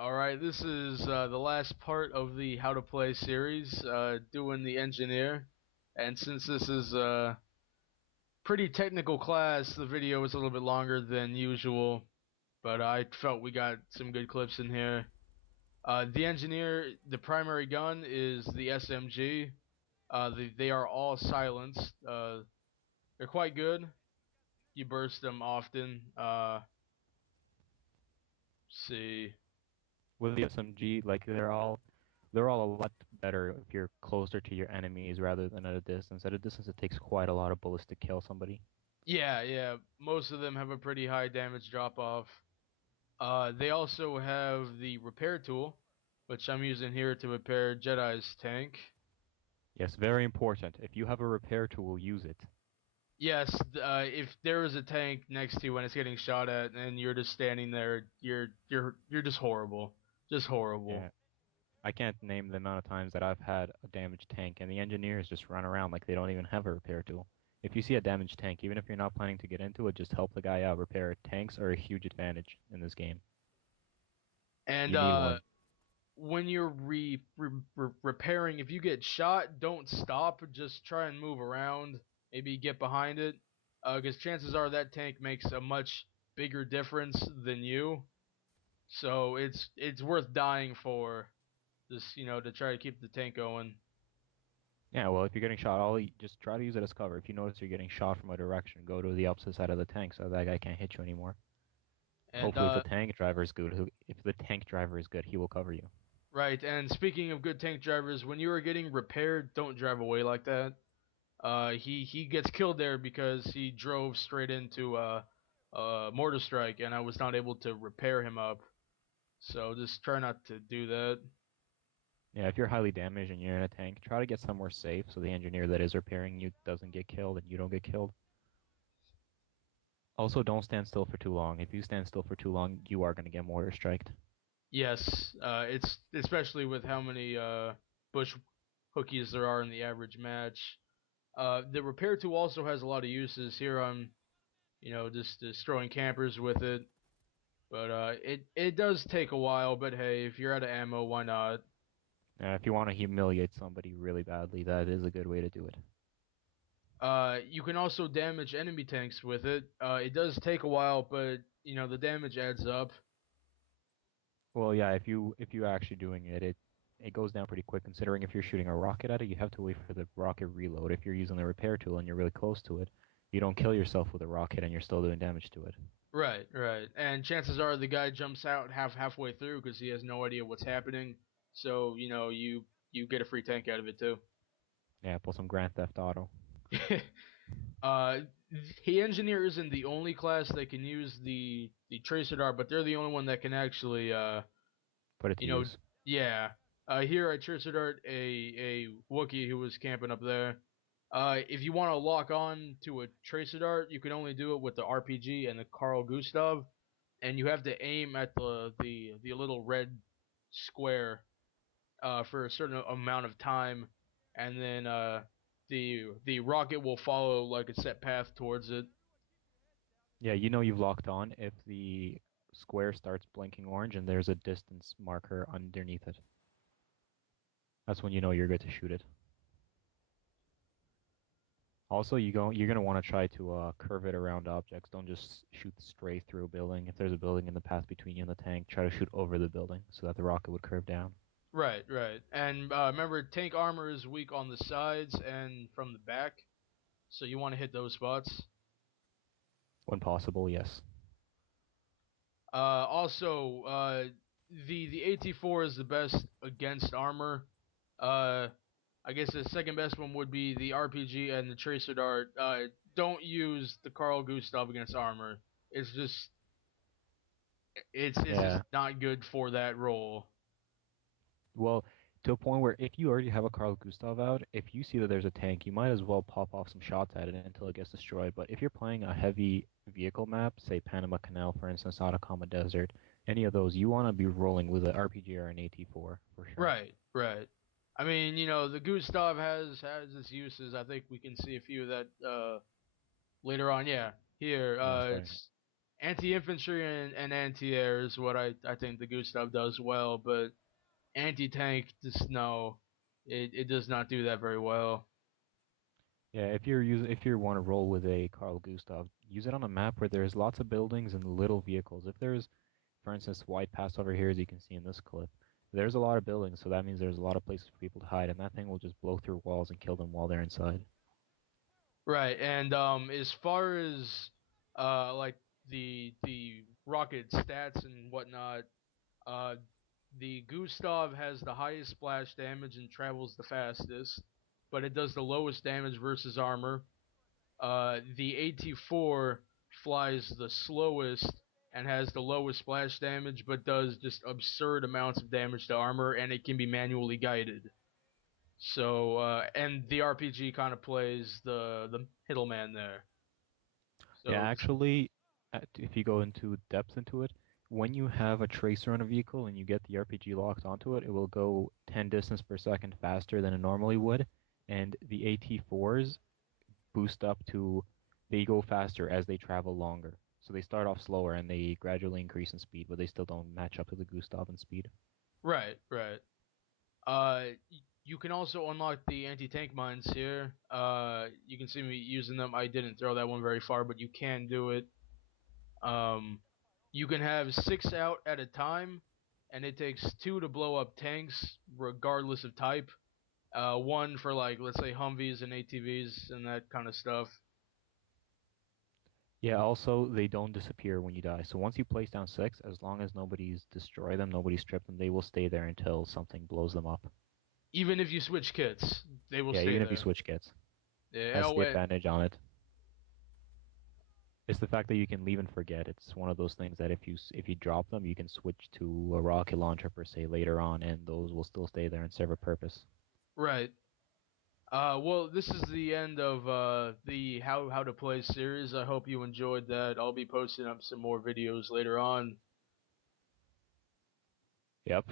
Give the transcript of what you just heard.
Alright, this is the last part of the How to Play series, doing the engineer. And since this is a pretty technical class, the video is a little bit longer than usual, but I felt we got some good clips in here. The engineer, the primary gun is the SMG. They are all silenced. They're quite good. You burst them often. See. With the SMG, like they're all a lot better if you're closer to your enemies rather than at a distance. At a distance, it takes quite a lot of bullets to kill somebody. Yeah. Most of them have a pretty high damage drop off. They also have the repair tool, which I'm using here to repair Jedi's tank. Yes, very important. If you have a repair tool, use it. Yes, if there is a tank next to you and it's getting shot at, and you're just standing there, you're just horrible, just horrible. Yeah, I can't name the amount of times that I've had a damaged tank and the engineers just run around like they don't even have a repair tool. If you see a damaged tank, even if you're not planning to get into it, just help the guy out repair it. Tanks are a huge advantage in this game. And You need one. when you're repairing, if you get shot, don't stop. Just try and move around. Maybe get behind it, because chances are that tank makes a much bigger difference than you. So it's worth dying for, just to try to keep the tank going. Yeah, well, if you're getting shot, just try to use it as cover. If you notice you're getting shot from a direction, go to the opposite side of the tank so that guy can't hit you anymore. And Hopefully, if the tank driver is good, he will cover you. right, and speaking of good tank drivers, when you are getting repaired, don't drive away like that. He gets killed there because he drove straight into a mortar strike, and I was not able to repair him up. So just try not to do that. Yeah, if you're highly damaged and you're in a tank, try to get somewhere safe so the engineer that is repairing you doesn't get killed and you don't get killed. Also, don't stand still for too long. If you stand still for too long, you are going to get mortar striked. Yes, it's especially with how many bush hookies there are in the average match. The repair tool also has a lot of uses. Here I'm, just destroying campers with it. But it does take a while. But hey, if you're out of ammo, why not? If you want to humiliate somebody really badly, that is a good way to do it. You can also damage enemy tanks with it. It does take a while, but the damage adds up. Well, yeah, if you're actually doing it, it goes down pretty quick. Considering if you're shooting a rocket at it, you have to wait for the rocket reload. If you're using the repair tool and you're really close to it, you don't kill yourself with a rocket and you're still doing damage to it. Right. And chances are the guy jumps out halfway through because he has no idea what's happening. So you get a free tank out of it too. Yeah, pull some Grand Theft Auto. uh, the engineer isn't the only class that can use the tracer dart, but they're the only one that can actually Put it to you know use. yeah. Here I tracer dart a Wookiee who was camping up there. If you want to lock on to a tracer dart, you can only do it with the RPG and the Carl Gustav, and you have to aim at the little red square for a certain amount of time, and then the rocket will follow like a set path towards it. Yeah, you know you've locked on if the square starts blinking orange and there's a distance marker underneath it. That's when you know you're good to shoot it. Also, you're gonna want to try to curve it around objects. Don't just shoot straight through a building. If there's a building in the path between you and the tank, try to shoot over the building so that the rocket would curve down. Right. And remember, tank armor is weak on the sides and from the back, so you want to hit those spots. When possible, yes. Also, the AT4 is the best against armor. Uh, I guess the second best one would be the RPG and the Tracer Dart. Don't use the Carl Gustav against armor. It's just it's just Yeah. not good for that role. Well, to a point where if you already have a Carl Gustav out, if you see that there's a tank, you might as well pop off some shots at it until it gets destroyed. But if you're playing a heavy vehicle map, say Panama Canal, for instance, Atacama Desert, any of those, you want to be rolling with an RPG or an AT4 for sure. Right. I mean, the Gustav has its uses. I think we can see a few of that later on. Yeah, here Yeah, starting. it's Anti-infantry and anti-air is what I think the Gustav does well, but anti-tank, just no, it does not do that very well. Yeah, if you want to roll with a Carl Gustav, use it on a map where there's lots of buildings and little vehicles. If there's, for instance, White Pass over here, as you can see in this clip, there's a lot of buildings, so that means there's a lot of places for people to hide, and that thing will just blow through walls and kill them while they're inside. Right, and as far as like the rocket stats and whatnot, uh, the Gustav has the highest splash damage and travels the fastest, but it does the lowest damage versus armor. The AT4 flies the slowest and has the lowest splash damage, but does just absurd amounts of damage to armor, and it can be manually guided. So, and the RPG kind of plays the middleman there. Yeah, So it's actually, if you go into depth into it, when you have a tracer on a vehicle and you get the RPG locked onto it, it will go 10 distance per second faster than it normally would, and the AT4s boost up to they go faster as they travel longer. So they start off slower and they gradually increase in speed, but they still don't match up to the Gustav in speed. right, right. You can also unlock the anti-tank mines here. You can see me using them. I didn't throw that one very far, but you can do it. Um, you can have 6 out at a time, and it takes 2 to blow up tanks, regardless of type. One for like let's say Humvees and ATVs and that kind of stuff. Yeah, also they don't disappear when you die. So once you place down six, as long as nobody's destroyed them, nobody's stripped them, they will stay there until something blows them up. Even if you switch kits, they will Yeah, stay even if you there. switch kits. Yeah. That's Oh the wait. advantage on it. It's the fact that you can leave and forget. It's one of those things that if you drop them, you can switch to a rocket launcher per se later on, and those will still stay there and serve a purpose. Right. Well, this is the end of the how to play series. I hope you enjoyed that. I'll be posting up some more videos later on. Yep.